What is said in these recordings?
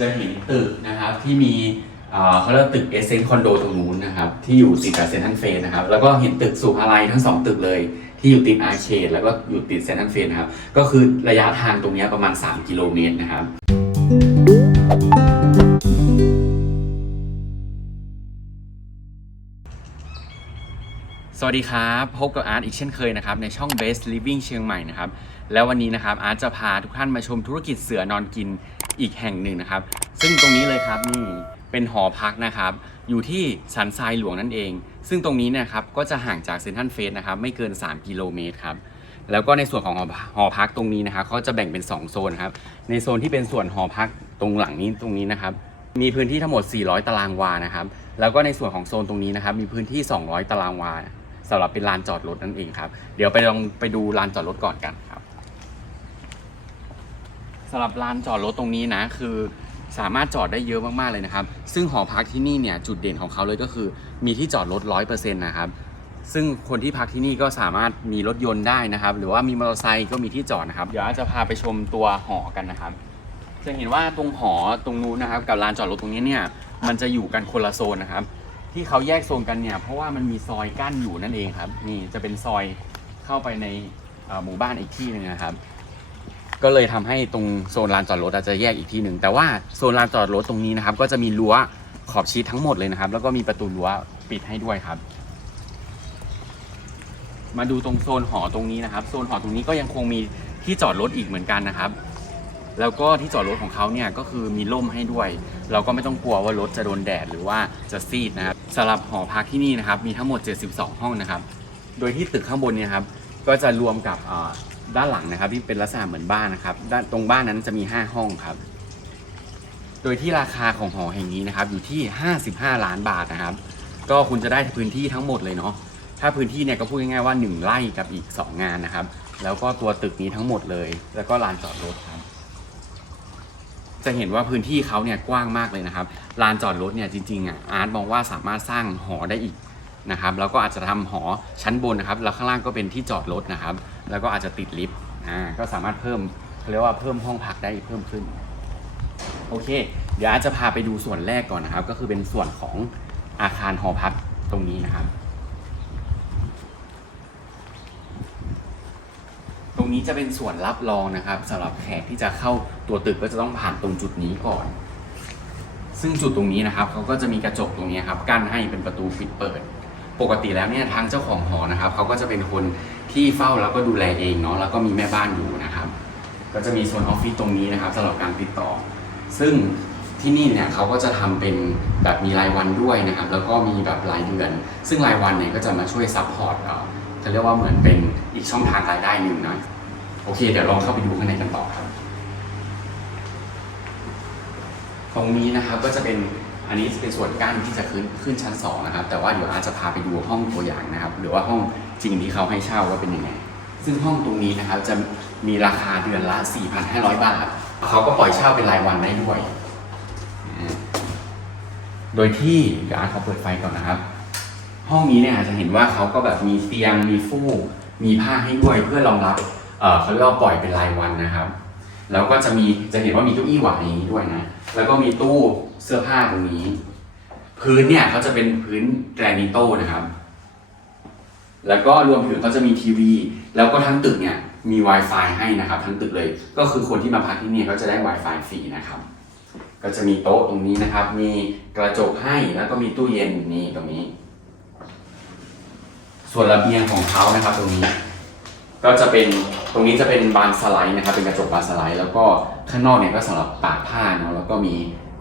จะเห็นตึกนะครับที่มีเขาเรียกตึกเอเซนคอนโดตรงนู้นนะครับที่อยู่ติดกับเซนทันเฟสนะครับแล้วก็เห็นตึกสุภาลัยทั้งสองตึกเลย ที่อยู่ติดอาร์เคดแล้วก็อยู่ติดเซนทันเฟสนะครับก็คือระยะทางตรงนี้ประมาณ 3 กิโลเมตรนะครับสวัสดีครับ พบกับอาร์ตอีกเช่นเคยนะครับ ในช่อง Best Living เชียงใหม่นะครับ แล้ววันนี้นะครับอาร์ตจะพาทุกท่านมาชมธุรกิจเสือนอนกิน อีกแห่งหนึ่งนะครับ ซึ่งตรงนี้เลยครับนี่เป็นหอพักนะครับ อยู่ที่สันทรายหลวงนั่นเอง ซึ่งตรงนี้นะครับก็จะห่างจากเซนทรัลเฟสนะครับไม่เกิน 3 กิโลเมตรครับแล้วก็ในส่วนของหอหอพักตรงนี้นะครับเขาจะแบ่งเป็น 2 โซนครับในโซนที่เป็นส่วนหอพักตรงหลังนี้ตรงนี้นะครับ มีพื้นที่ทั้งหมด 400 ตารางวานะครับ แล้วก็ในส่วนของโซนตรงนี้นะครับ มีพื้นที่ 200 ตารางวาสำหรับเป็นลานจอดรถนั่นเองครับ เดี๋ยวไปลองไปดูลานจอดรถก่อนกันครับ สำหรับลานจอดรถตรงนี้นะ คือสามารถจอดได้เยอะมากๆเลยนะครับ ซึ่งหอพักที่นี่เนี่ยจุดเด่นของเขาเลยก็คือ มีที่จอดรถ100%นต์นะครับ ซึ่งคนที่พักที่นี่ก็สามารถมีรถยนต์ได้นะครับ หรือว่ามีมอเตอร์ไซค์ก็มีที่จอดนะครับ เดี๋ยวอาจจะพาไปชมตัวหอกันนะครับ จะเห็นว่าตรงหอตรงนู้นนะครับ กับลานจอดรถตรงนี้เนี่ย มันจะอยู่กันคนละโซนนะครับ ที่เขาแยกโซนกันเนี่ย เพราะว่ามันมีซอยกั้นอยู่นั่นเองครับ นี่จะเป็นซอยเข้าไปในหมู่บ้านอีกที่หนึ่งนะครับ ก็เลยทำให้ตรงโซนลานจอดรถอาจจะแยกอีกที่หนึ่งแต่ว่าโซนลานจอดรถตรงนี้นะครับ ก็จะมีรั้วขอบชิดทั้งหมดเลยนะครับ แล้วก็มีประตูรั้วปิดให้ด้วยครับ มาดูตรงโซนหอตรงนี้นะครับ โซนหอตรงนี้ก็ยังคงมีที่จอดรถอีกเหมือนกันนะครับ แล้วก็ที่จอดรถของเขาเนี่ยก็คือมีร่มให้ด้วย เราก็ไม่ต้องกลัวว่ารถจะโดนแดดหรือว่าจะซีดนะครับสำหรับหอพักที่นี่นะครับ มีทั้งหมด 72 ห้องนะครับ โดยที่ตึกข้างบนเนี่ยครับ ก็จะรวมกับ ด้านหลังนะครับ ที่เป็นลักษณะเหมือนบ้านนะครับ ด้านตรงบ้านนั้นจะมี 5 ห้องครับ โดยที่ราคาของหอแห่งนี้นะครับ อยู่ที่ 55 ล้านบาทนะครับ ก็คุณจะได้พื้นที่ทั้งหมดเลยเนาะถ้าพื้นที่เนี่ยก็พูดง่ายๆว่า 1 ไร่กับอีก 2 งานนะครับ แล้วก็ตัวตึกนี้ทั้งหมดเลย แล้วก็ลานจอดรถครับ จะเห็นว่าพื้นที่เขาเนี่ยกว้างมากเลยนะครับลานจอดรถเนี่ยจริงๆอะอาร์ตมองว่าสามารถสร้างหอได้อีกนะครับแล้วก็อาจจะทำหอชั้นบนนะครับ แล้วข้างล่างก็เป็นที่จอดรถนะครับ แล้วก็อาจจะติดลิฟต์อ่าก็สามารถเพิ่มเรียกว่าเพิ่มห้องพักได้เพิ่มขึ้น โอเค เดี๋ยวอาจจะพาไปดูส่วนแรกก่อนนะครับ ก็คือเป็นส่วนของอาคารหอพักตรงนี้นะครับ ตรงนี้จะเป็นส่วนรับรองนะครับสำหรับแขกที่จะเข้าตัวตึกก็จะต้องผ่านตรงจุดนี้ก่อน ซึ่งจุดตรงนี้นะครับเขาก็จะมีกระจกตรงนี้ครับกั้นให้เป็นประตูปิดเปิด ปกติแล้วเนี่ยทางเจ้าของหอนะครับเขาก็จะเป็นคนที่เฝ้าแล้วก็ดูแลเองเนาะแล้วก็มีแม่บ้านอยู่นะครับ ก็จะมีโซนออฟฟิศตรงนี้นะครับสำหรับการติดต่อ ซึ่งที่นี่เนี่ยเขาก็จะทำเป็นแบบมีรายวันด้วยนะครับ แล้วก็มีแบบรายเดือน ซึ่งรายวันเนี่ยก็จะมาช่วยซัพพอร์ตเอ่อจะเรียกว่าเหมือนเป็นอีกช่องทางรายได้หนึ่งนะโอเค เดี๋ยวลองเข้าไปดูข้างในกันต่อครับ ตรงนี้นะครับก็จะเป็น อันนี้เป็นส่วนกั้นที่จะขึ้นขึ้นชั้นสองนะครับ แต่ว่าเดี๋ยวอาจจะพาไปดูห้องตัวอย่างนะครับ หรือว่าห้องจริงที่เขาให้เช่าว่าเป็นยังไง ซึ่งห้องตรงนี้นะครับจะมีราคาเดือนละ 4,500 บาท เขาก็ปล่อยเช่าเป็นรายวันได้ด้วย โดยที่เดี๋ยวอาร์ตขอเปิดไฟก่อนนะครับ ห้องนี้เนี่ยจะเห็นว่าเขาก็แบบมีเตียง มีฟูก มีผ้าให้ด้วยเพื่อรองรับเอ่อเขาเรียกว่าปล่อยเป็นรายวันนะครับ แล้วก็จะมีจะเห็นว่ามีเก้าอี้หวานอย่างนี้ด้วยนะ แล้วก็มีตู้ เสื้อผ้าตรงนี้ พื้นเนี่ยเขาจะเป็นพื้นแกรนิโต้นะครับ แล้วก็รวมถึงเขาจะมีทีวี แล้วก็ทั้งตึกเนี่ยมี Wi-Fi ให้นะครับ ทั้งตึกเลย ก็คือคนที่มาพักที่นี่เขาจะได้ Wi-Fi ฟรีนะครับ ก็จะมีโต๊ะตรงนี้นะครับ มีกระจกให้แล้วก็มีตู้เย็นนี่ตรงนี้ ส่วนระเบียงของเขานะครับ ตรงนี้ ก็จะเป็นตรงนี้จะเป็นบานสไลด์นะครับ เป็นกระจกบานสไลด์ แล้วก็ข้างนอกเนี่ยก็สำหรับตากผ้าเนาะแล้วก็มี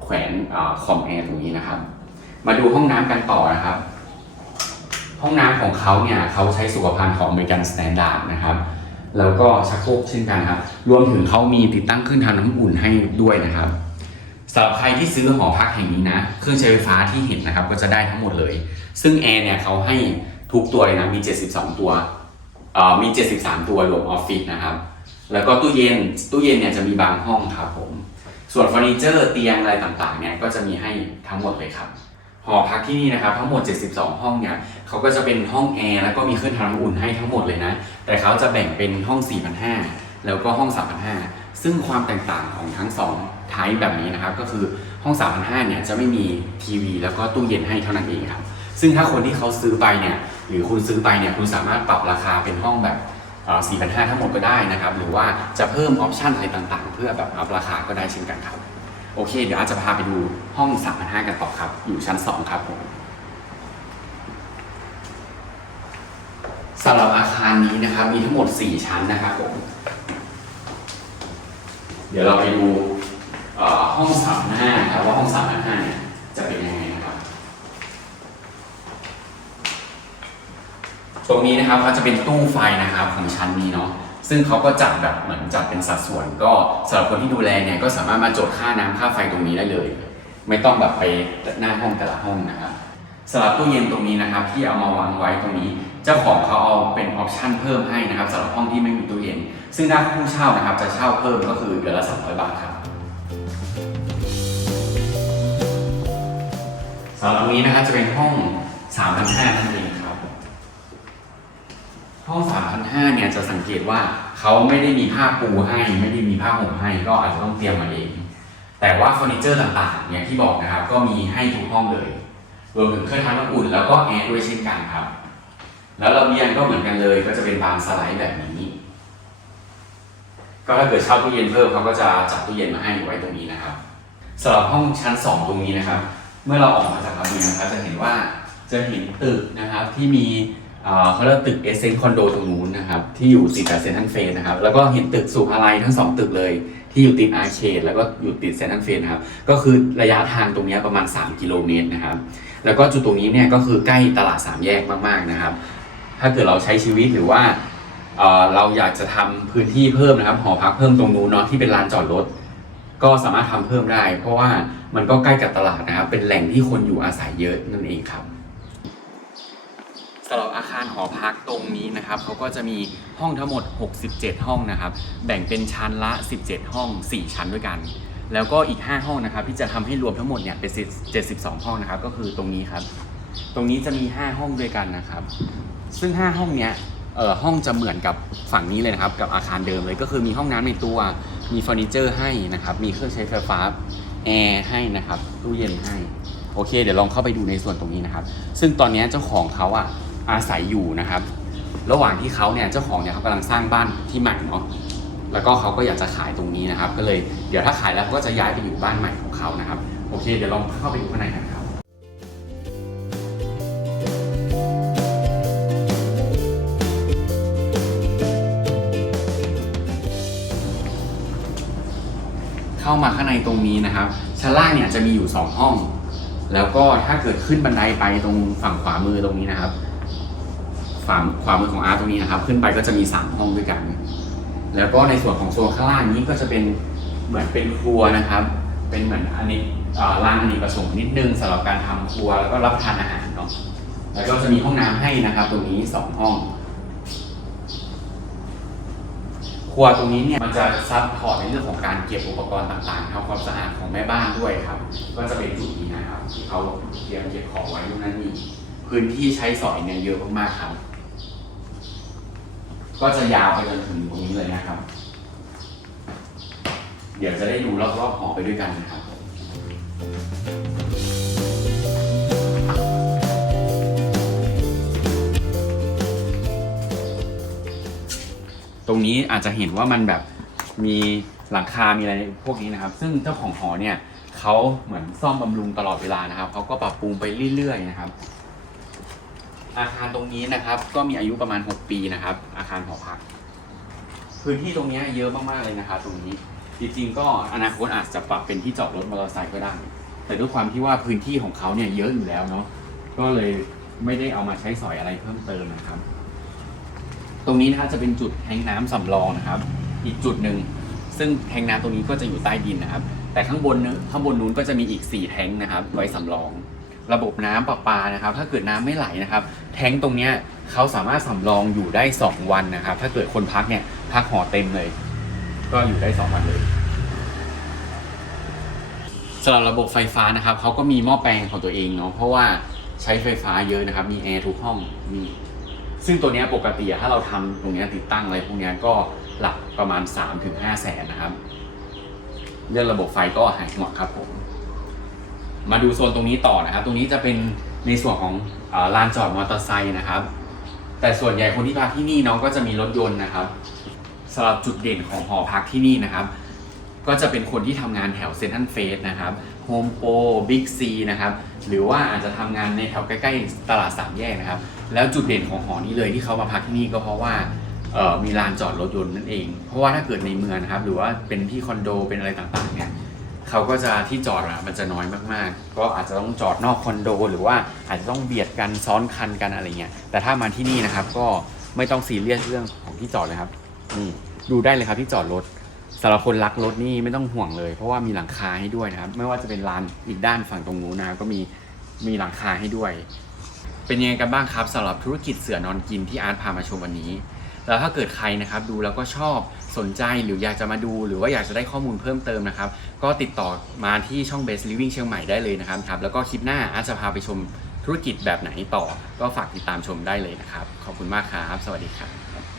ขวนอคอมแอร์ตรงนี้นะครับ มาดูห้องน้ำกันต่อนะครับ ห้องน้ำของเขาเนี่ยเขาใช้สุขภัณฑ์ของอเมริกันสแตนดาร์ดนะครับ แล้วก็ชักโครกเช่นกันครับ รวมถึงเขามีติดตั้งเครื่องทำน้ำอุ่นให้ด้วยนะครับสำหรับใครที่ซื้อหอพักแห่งนี้นะ เครื่องใช้ไฟฟ้าที่เห็นนะครับ ก็จะได้ทั้งหมดเลย ซึ่งแอร์เนี่ยเขาให้ทุกตัวเลยนะ มี 72 ตัวเอ่อมี 73 ตัวรวมออฟฟิศนะครับ แล้วก็ตู้เย็น ตู้เย็นเนี่ยจะมีบางห้องครับผม ส่วนเฟอร์นิเจอร์เตียงอะไรต่างๆเนี่ยก็จะมีให้ทั้งหมดเลยครับหอพักที่นี่นะครับทั้งหมด 72 ห้องเนี่ยเขาก็จะเป็นห้องแอร์แล้วก็มีเครื่องทำน้ำอุ่นให้ทั้งหมดเลยนะ แต่เขาจะแบ่งเป็นห้อง 4,500 แล้วก็ห้อง 3,500 ซึ่งความแตกต่างของทั้งสองไทป์แบบนี้นะครับ ก็คือห้อง 3,500 เนี่ยจะไม่มีทีวี แล้วก็ตู้เย็นให้เท่านั้นเองครับ ซึ่งถ้าคนที่เขาซื้อไปเนี่ยหรือคุณซื้อไปเนี่ยคุณสามารถปรับราคาเป็นห้องแบบ 4,500 ทั้งหมดก็ได้นะครับ หรือว่าจะเพิ่มออปชันอะไรต่างๆ เพื่อแบบอัพราคาก็ได้เช่นกันครับ โอเค เดี๋ยวอาจจะพาไปดูห้อง 3,500 กันต่อครับ อยู่ชั้น 2 ครับผมสำหรับอาคารนี้นะครับ มีทั้งหมด 4 ชั้นนะครับผม เดี๋ยวเราไปดูห้อง 3,500ครับว่าห้อง 3,500เนี่ยจะเป็นยังไงนะครับ ตรงนี้นะครับเขาจะเป็นตู้ไฟนะครับของชั้นนี้เนาะซึ่งเขาก็จัดแบบเหมือนจัดเป็นสัดส่วน ก็สำหรับคนที่ดูแลเนี่ยก็สามารถมาจดค่าน้ำค่าไฟตรงนี้ได้เลย ไม่ต้องแบบไปหน้าห้องแต่ละห้องนะครับสำหรับตู้เย็นตรงนี้นะครับ ที่เอามาวางไว้ตรงนี้ เจ้าของเขาเอาเป็นออปชั่นเพิ่มให้นะครับสำหรับห้องที่ไม่มีตู้เย็น ซึ่งถ้าผู้เช่านะครับ จะเช่าเพิ่มก็คือเดือนละ300บาทครับสำหรับตรงนี้นะครับจะเป็นห้อง3,500นั่นเองครับ ห้อง3,500เนี่ยจะสังเกตว่าเขาไม่ได้มีผ้าปูให้ ไม่ได้มีผ้าห่มให้ก็อาจจะต้องเตรียมมาเอง แต่ว่าเฟอร์นิเจอร์ต่างๆอย่างที่บอกนะครับ ก็มีให้ทุกห้องเลย รวมถึงเครื่องทำน้ำอุ่นแล้วก็แอร์ด้วยเช่นกันครับ แล้วระเบียงก็เหมือนกันเลย ก็จะเป็นบานสไลด์แบบนี้ ก็ถ้าเกิดเช่าตู้เย็นเพิ่มเขาก็จะจัดตู้เย็นมาให้ไว้ตรงนี้นะครับสำหรับห้องชั้น 2 ตรงนี้นะครับ เมื่อเราออกมาจากระเบียงนะครับจะเห็นว่าจะเห็นตึกนะครับที่มี เขาเรียกว่าตึกเอเซนคอนโดตรงนู้นนะครับ ที่อยู่ติดกับเซนทันเฟนนะครับ แล้วก็เห็นตึกสุภาลัยทั้งสองตึกเลย ที่อยู่ติดอาร์เคดแล้วก็อยู่ติดเซนทันเฟนนะครับ ก็คือระยะทางตรงนี้ประมาณ 3 กิโลเมตรนะครับ แล้วก็จุดตรงนี้เนี่ยก็คือใกล้ตลาดสามแยกมากๆนะครับ ถ้าเกิดเราใช้ชีวิตหรือว่าเอ่อเราอยากจะทำพื้นที่เพิ่มนะครับ หอพักเพิ่มตรงนู้นเนาะที่เป็นลานจอดรถก็สามารถทำเพิ่มได้ เพราะว่ามันก็ใกล้กับตลาดนะครับ เป็นแหล่งที่คนอยู่อาศัยเยอะนั่นเองครับ สำหรับอาคารหอพักตรงนี้นะครับเขาก็จะมีห้องทั้งหมด 67 ห้องนะครับ แบ่งเป็นชั้นละ 17 ห้อง 4 ชั้นด้วยกัน แล้วก็อีก 5 ห้องนะครับ ที่จะทำให้รวมทั้งหมดเนี่ยเป็น 72 ห้องนะครับ ก็คือตรงนี้ครับ ตรงนี้จะมี 5 ห้องด้วยกันนะครับ ซึ่ง 5 ห้องเนี้ยเอ่อห้องจะเหมือนกับฝั่งนี้เลยนะครับ กับอาคารเดิมเลยก็คือมีห้องน้ำในตัว มีเฟอร์นิเจอร์ให้นะครับ มีเครื่องใช้ไฟฟ้าแอร์ให้นะครับตู้เย็นให้โอเค เดี๋ยวลองเข้าไปดูในส่วนตรงนี้นะครับ ซึ่งตอนนี้เจ้าของเขาอะ อาศัยอยู่นะครับ ระหว่างที่เขาเนี่ยเจ้าของเนี่ยเขากำลังสร้างบ้านที่ใหม่เนาะแล้วก็เขาก็อยากจะขายตรงนี้นะครับ ก็เลยเดี๋ยวถ้าขายแล้วเขาก็จะย้ายไปอยู่บ้านใหม่ของเขานะครับ โอเค เดี๋ยวลองเข้าไปดูข้างในกันครับเข้ามาข้างในตรงนี้นะครับ ชั้นล่างเนี่ยจะมีอยู่ 2 ห้อง แล้วก็ถ้าเกิดขึ้นบันไดไปตรงฝั่งขวามือตรงนี้นะครับ ฝั่งขวามือของอาร์ตตรงนี้นะครับ ขึ้นไปก็จะมี 3 ห้องด้วยกัน แล้วก็ในส่วนของโซนข้างล่างนี้ก็จะเป็นเหมือนเป็นครัวนะครับ เป็นเหมือนอันนี้อ่าร้านอเนกประสงค์นิดนึงสำหรับการทำครัวแล้วก็รับทานอาหารเนาะแล้วก็จะมีห้องน้ำให้นะครับ ตรงนี้ 2 ห้อง ครัวตรงนี้เนี่ยมันจะซับพอร์ตในเรื่องของการเก็บอุปกรณ์ต่างๆทำความสะอาดของแม่บ้านด้วยครับ ก็จะเป็นจุดนี้นะครับ ที่เขาเตรียมเก็บของไว้ตรงนั้นนี่พื้นที่ใช้สอยเนี่ยเยอะมากๆครับ ก็จะยาวไปจนถึงตรงนี้เลยนะครับ เดี๋ยวจะได้ดูรอบๆหอไปด้วยกันนะครับตรงนี้อาจจะเห็นว่ามันแบบมีหลังคา มีอะไรพวกนี้นะครับ ซึ่งเจ้าของหอเนี่ยเขาเหมือนซ่อมบำรุงตลอดเวลานะครับเขาก็ปรับปรุงไปเรื่อยๆนะครับ อาคารตรงนี้นะครับ ก็มีอายุประมาณ 6 ปีนะครับ อาคารหอพัก พื้นที่ตรงนี้เยอะมากๆเลยนะครับตรงนี้ จริงๆ ก็อนาคตอาจจะปรับเป็นที่จอดรถมอเตอร์ไซค์ก็ได้ แต่ด้วยความที่ว่าพื้นที่ของเขาเนี่ยเยอะอยู่แล้วเนาะ ก็เลยไม่ได้เอามาใช้สอยอะไรเพิ่มเติมนะครับ ตรงนี้นะครับจะเป็นจุดแทงน้ำสำรองนะครับ อีกจุดหนึ่ง ซึ่งแทงน้ำตรงนี้ก็จะอยู่ใต้ดินนะครับ แต่ข้างบนนึข้างบนนู้นก็จะมีอีก4แทงนะครับ ไว้สำรอง ระบบน้ำประปานะครับ ถ้าเกิดน้ำไม่ไหลนะครับ แทงตรงเนี้ยเขาสามารถสำรองอยู่ได้ 2 วันนะครับ ถ้าเกิดคนพักเนี่ยพักหอเต็มเลย ก็อยู่ได้ 2 วันเลยสำหรับระบบไฟฟ้านะครับเขาก็มีหม้อแปลงของตัวเองเนาะเพราะว่าใช้ไฟฟ้าเยอะนะครับ มีแอร์ทุกห้องมีซึ่งตัวนี้ปกติถ้าเราทำตรงนี้ติดตั้งอะไรพวกนี้ก็หลักประมาณ 3-5ถึงแสนนะครับ เรื่องระบบไฟก็หายห่วงครับผม มาดูโซนตรงนี้ต่อนะครับ ตรงนี้จะเป็นในส่วนของอลานจอดมอเตอร์ไซค์นะครับ แต่ส่วนใหญ่คนที่พักที่นี่น้องก็จะมีรถยนต์นะครับสำหรับจุดเด่นของหอพักที่นี่นะครับ ก็จะเป็นคนที่ทำงานแถวเซนทรัลเฟสนะครับโฮมโปรบิ๊กซีนะครับ หรือว่าอาจจะทำงานในแถวใกล้ๆตลาดสามแยกนะครับ แล้วจุดเด่นของหอนี้เลยที่เขามาพักที่นี่ก็เพราะว่ามีลานจอดรถยนต์นั่นเอง เพราะว่าถ้าเกิดในเมืองนะครับ หรือว่าเป็นที่คอนโดเป็นอะไรต่างๆเนี่ย เขาก็จะที่จอดอะมันจะน้อยมากๆ ก็อาจจะต้องจอดนอกคอนโด หรือว่าอาจจะต้องเบียดกันซ้อนคันกันอะไรเงี้ย แต่ถ้ามาที่นี่นะครับก็ไม่ต้องซีเรียสเรื่องของที่จอดเลยครับ นี่ดูได้เลยครับที่จอดรถสำหรับคนรักรถนี่ไม่ต้องห่วงเลย เพราะว่ามีหลังคาให้ด้วยนะครับ ไม่ว่าจะเป็นลานอีกด้านฝั่งตรงนู้นนะครับก็มีมีหลังคาให้ด้วย เป็นยังไงกันบ้างครับสำหรับธุรกิจเสือนอนกินที่อาร์ตพามาชมวันนี้ แล้วถ้าเกิดใครนะครับดูแล้วก็ชอบ สนใจหรืออยากจะมาดูหรือว่าอยากจะได้ข้อมูลเพิ่มเติมนะครับ ก็ติดต่อมาที่ช่อง Best Living เชียงใหม่ได้เลยนะครับครับ แล้วก็คลิปหน้าอาจจะพาไปชมธุรกิจแบบไหนต่อ ก็ฝากติดตามชมได้เลยนะครับ ขอบคุณมากครับ สวัสดีครับ